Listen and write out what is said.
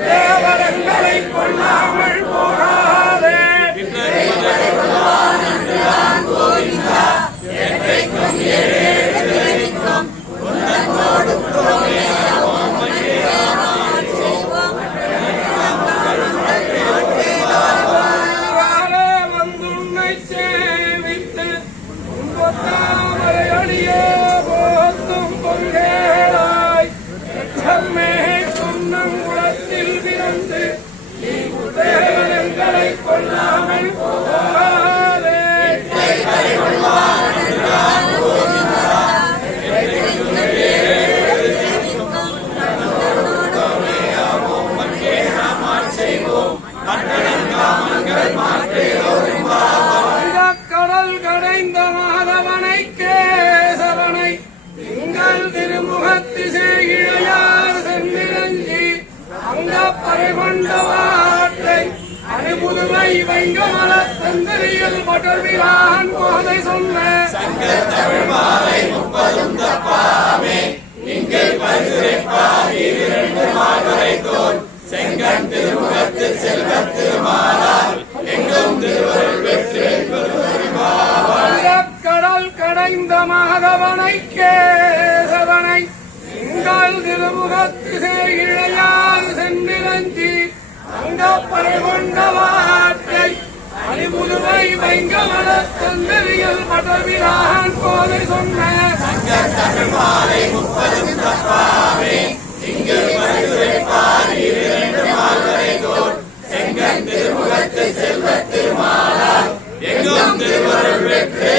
தேவரங்களை கொள்ளாமல் போகாதே. வந்துன்னை சேவித்து தாமரையடியே போத்தும் கொள்கேளாய் செம்மே சொன்னங்குளத்தில் பிறந்து நீ தேவரங்களை கொள்ளாமல் போகாதே. கடல் கடைந்த மாதவனை கேசவனை திங்கள் திருமுகத்திசையார் சென்னிரஞ்சி அங்க பறைகொண்ட வாட்டை அனுபுதுமை வைங்கமல தந்திரியில் பட்டர்விழான் போதை சொன்ன செங்கன் திருமுகத்து செல்வ திருமாலால் எங்கும் திருவருள் பெற்று கடல் கடைந்த மாதவனை கேசவனை திங்கள் திருமுகத்திசையால் சென்னிரஞ்சி அங்க பறைகொண்ட வாட்டை அணிமுதுவை வைங்கமல தந்திரியில் பட்டர்விழான் போதை சொன்ன மாலை 30 தப்பாவே திங்கள் பரிசுரைப்பார் இரண்டு மால்வரை தோல் செங்கன் திருமுகத்து செல்வ திருமாலால் எங்கும் திருவருள் பெற்று